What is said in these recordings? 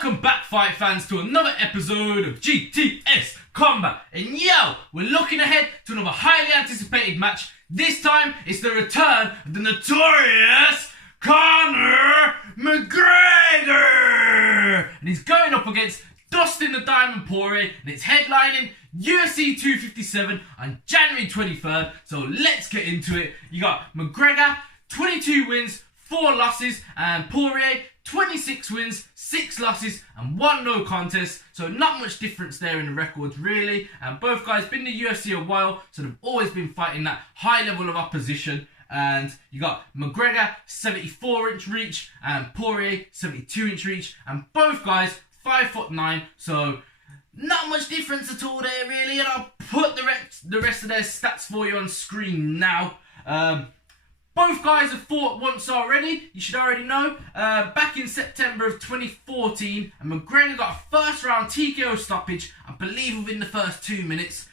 Welcome back, fight fans, to another episode of GTS Combat. And yo, we're looking ahead to another highly anticipated match. This time, it's the return of the notorious Conor McGregor. And he's going up against Dustin the Diamond Poirier, and it's headlining UFC 257 on January 23rd. So let's get into it. You got McGregor, 22 wins, 4 losses, and Poirier, 26 wins, 6 losses, and 1 no contest. So not much difference there in the records, really. And both guys been in the UFC a while, so they've always been fighting that high level of opposition. And you got McGregor, 74-inch reach, and Poirier, 72-inch reach. And both guys, 5'9", so not much difference at all there, really. And I'll put the rest of their stats for you on screen now. Both guys have fought once already, you should already know, back in September of 2014, and McGregor got a first round TKO stoppage, I believe within the first 2 minutes.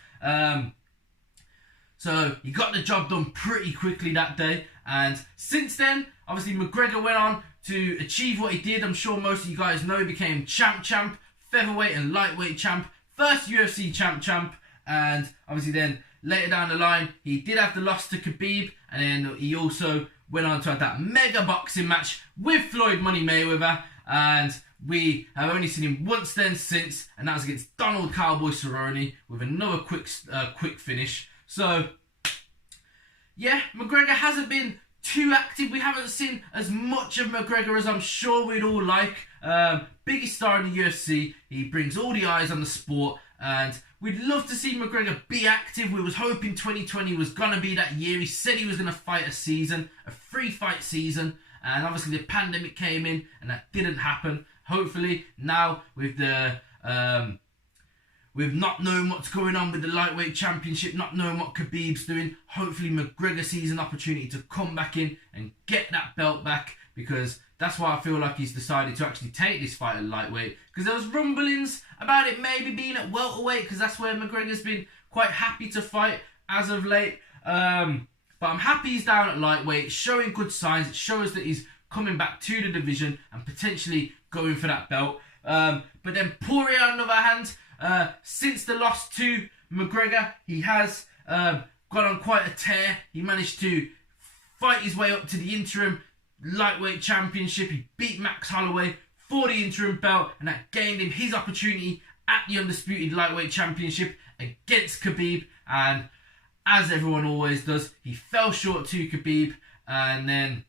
So he got the job done pretty quickly that day, and since then, obviously McGregor went on to achieve what he did. I'm sure most of you guys know he became champ, featherweight and lightweight champ, first UFC champ, and obviously then later down the line, he did have the loss to Khabib, and then he also went on to have that mega boxing match with Floyd Money Mayweather, and we have only seen him once then since, and that was against Donald Cowboy Cerrone with another quick finish. So, yeah, McGregor hasn't been too active. We haven't seen as much of McGregor as I'm sure we'd all like. Biggest star in the UFC, he brings all the eyes on the sport, and we'd love to see McGregor be active. We was hoping 2020 was going to be that year. He said he was going to fight a 3-fight season, and obviously the pandemic came in and that didn't happen. Hopefully now with the with not knowing what's going on with the lightweight championship, not knowing what Khabib's doing, hopefully McGregor sees an opportunity to come back in and get that belt back, because that's why I feel like he's decided to actually take this fight at lightweight, because there was rumblings about it maybe being at welterweight, because that's where McGregor's been quite happy to fight as of late. But I'm happy he's down at lightweight, showing good signs. It shows that he's coming back to the division and potentially going for that belt. But then Poirier, on the other hand, since the loss to McGregor, he has gone on quite a tear. He managed to fight his way up to the interim lightweight championship. He beat Max Holloway for the interim belt, and that gained him his opportunity at the undisputed lightweight championship against Khabib. And as everyone always does, he fell short to Khabib, and then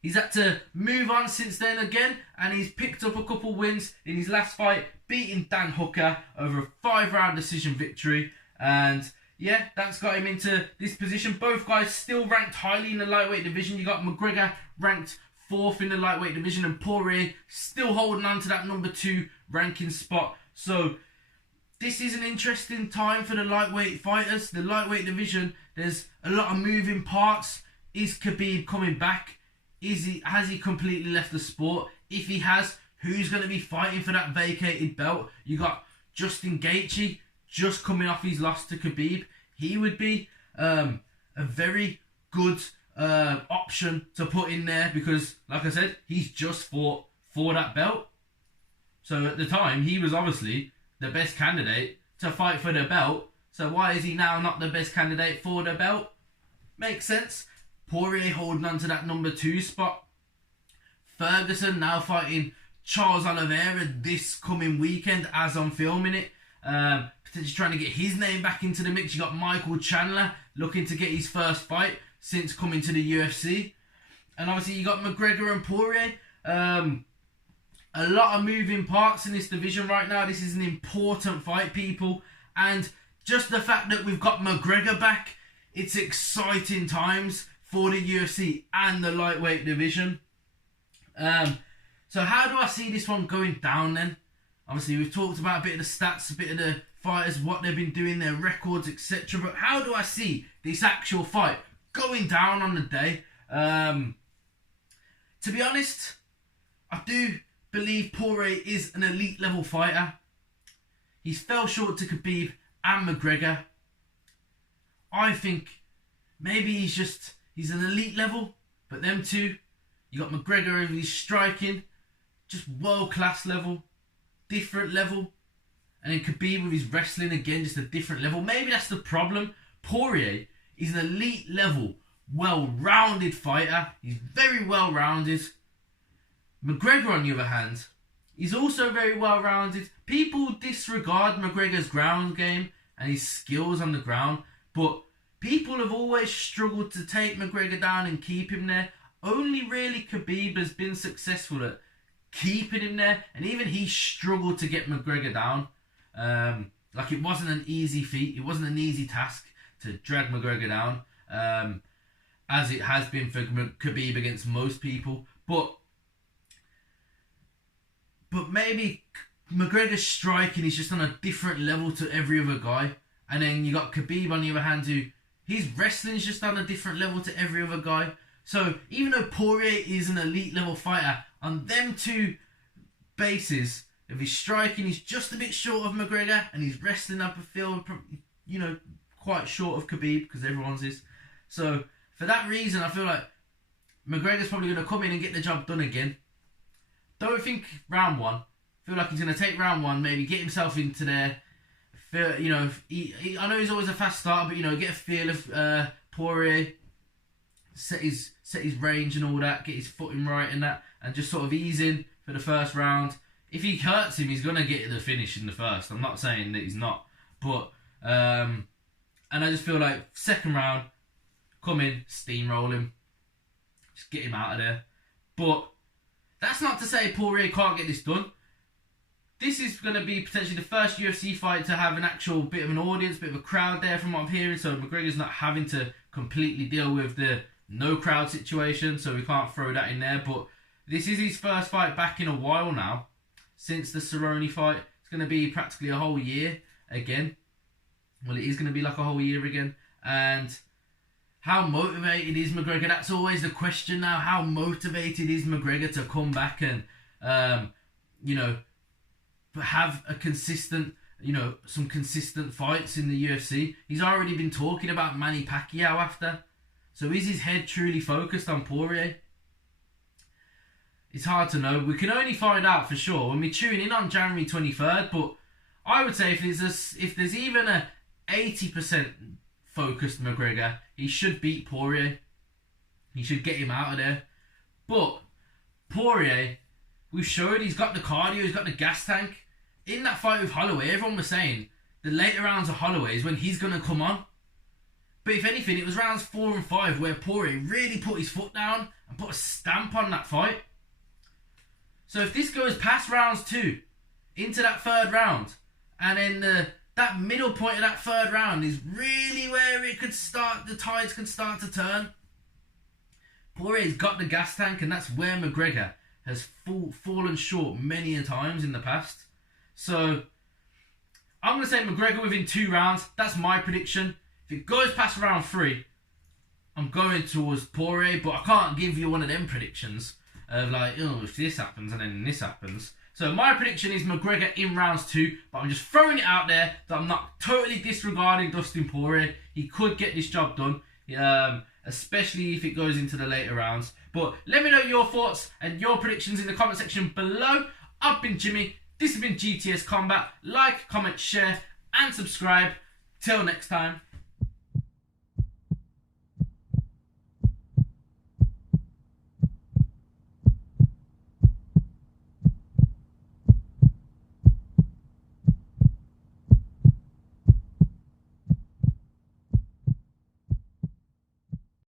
he's had to move on since then again, and he's picked up a couple wins in his last fight, beating Dan Hooker over a 5-round decision victory. And yeah, that's got him into this position. Both guys still ranked highly in the lightweight division. You got McGregor ranked 4th in the lightweight division, and Poirier still holding on to that number 2 ranking spot. So this is an interesting time for the lightweight fighters. The lightweight division, there's a lot of moving parts. Is Khabib coming back? Has he completely left the sport? If he has, who's going to be fighting for that vacated belt? You got Justin Gaethje just coming off his loss to Khabib. He would be a very good option to put in there, because, like I said, he's just fought for that belt. So at the time, he was obviously the best candidate to fight for the belt. So why is he now not the best candidate for the belt? Makes sense. Poirier holding on to that number 2 spot. Ferguson now fighting Charles Oliveira this coming weekend as I'm filming it. Potentially trying to get his name back into the mix. You got Michael Chandler looking to get his first fight since coming to the UFC. And obviously you got McGregor and Poirier. A lot of moving parts in this division right now. This is an important fight, people. And just the fact that we've got McGregor back, it's exciting times for the UFC and the lightweight division. So how do I see this one going down then? Obviously, we've talked about a bit of the stats, a bit of the fighters, what they've been doing, their records, etc. But how do I see this actual fight going down on the day? To be honest, I do believe Poirier is an elite level fighter. He's fell short to Khabib and McGregor. I think maybe he's an elite level, but them two, you got McGregor with his striking, just world-class level, different level. And then Khabib with his wrestling, again, just a different level. Maybe that's the problem. Poirier is an elite level, well-rounded fighter. He's very well-rounded. McGregor, on the other hand, is also very well-rounded. People disregard McGregor's ground game and his skills on the ground, but people have always struggled to take McGregor down and keep him there. Only really Khabib has been successful at keeping him there, and even he struggled to get McGregor down. Like, it wasn't an easy feat. It wasn't an easy task to drag McGregor down, as it has been for Khabib against most people. But maybe McGregor's striking is just on a different level to every other guy. And then you got Khabib on the other hand, who his wrestling is just on a different level to every other guy. So even though Poirier is an elite level fighter, on them two bases, if his striking is just a bit short of McGregor and his wrestling up a field, you know, quite short of Khabib, because everyone's is. So for that reason, I feel like McGregor's probably going to come in and get the job done again. Don't think round one. Feel like he's going to take round one, maybe get himself into there. Feel, you know, I know he's always a fast starter, but, you know, get a feel of Poirier, set his range and all that, get his footing right and that, and just sort of ease in for the first round. If he hurts him, he's going to get the finish in the first. I'm not saying that he's not. But, and I just feel like second round, come in, steamroll him. Just get him out of there. But that's not to say Poirier can't get this done. This is going to be potentially the first UFC fight to have an actual bit of an audience, bit of a crowd there from what I'm hearing. So McGregor's not having to completely deal with the no crowd situation. So we can't throw that in there. But this is his first fight back in a while now. Since the Cerrone fight. It's going to be practically a whole year again. Well, it is going to be like a whole year again. And how motivated is McGregor? That's always the question now. How motivated is McGregor to come back and, you know, have a consistent, you know, some consistent fights in the UFC? He's already been talking about Manny Pacquiao after. So is his head truly focused on Poirier? It's hard to know. We can only find out for sure when we tune in on January 23rd. But I would say if there's even a 80% focused McGregor, he should beat Poirier. He should get him out of there. But Poirier, we've showed he's got the cardio, he's got the gas tank. In that fight with Holloway, everyone was saying the later rounds of Holloway is when he's going to come on. But if anything, it was rounds 4 and 5 where Poirier really put his foot down and put a stamp on that fight. So if this goes past rounds 2 into that third round, and then that middle point of that third round is really where it could start, the tides could start to turn. Poirier's got the gas tank, and that's where McGregor has fallen short many a times in the past. So I'm going to say McGregor within 2 rounds. That's my prediction. If it goes past round 3, I'm going towards Poirier, but I can't give you one of them predictions of like, oh, if this happens and then this happens. So my prediction is McGregor in rounds 2, but I'm just throwing it out there that I'm not totally disregarding Dustin Poirier. He could get this job done, especially if it goes into the later rounds. But let me know your thoughts and your predictions in the comment section below. I've been Jimmy. This has been GTS Combat. Like, comment, share, and subscribe. Till next time.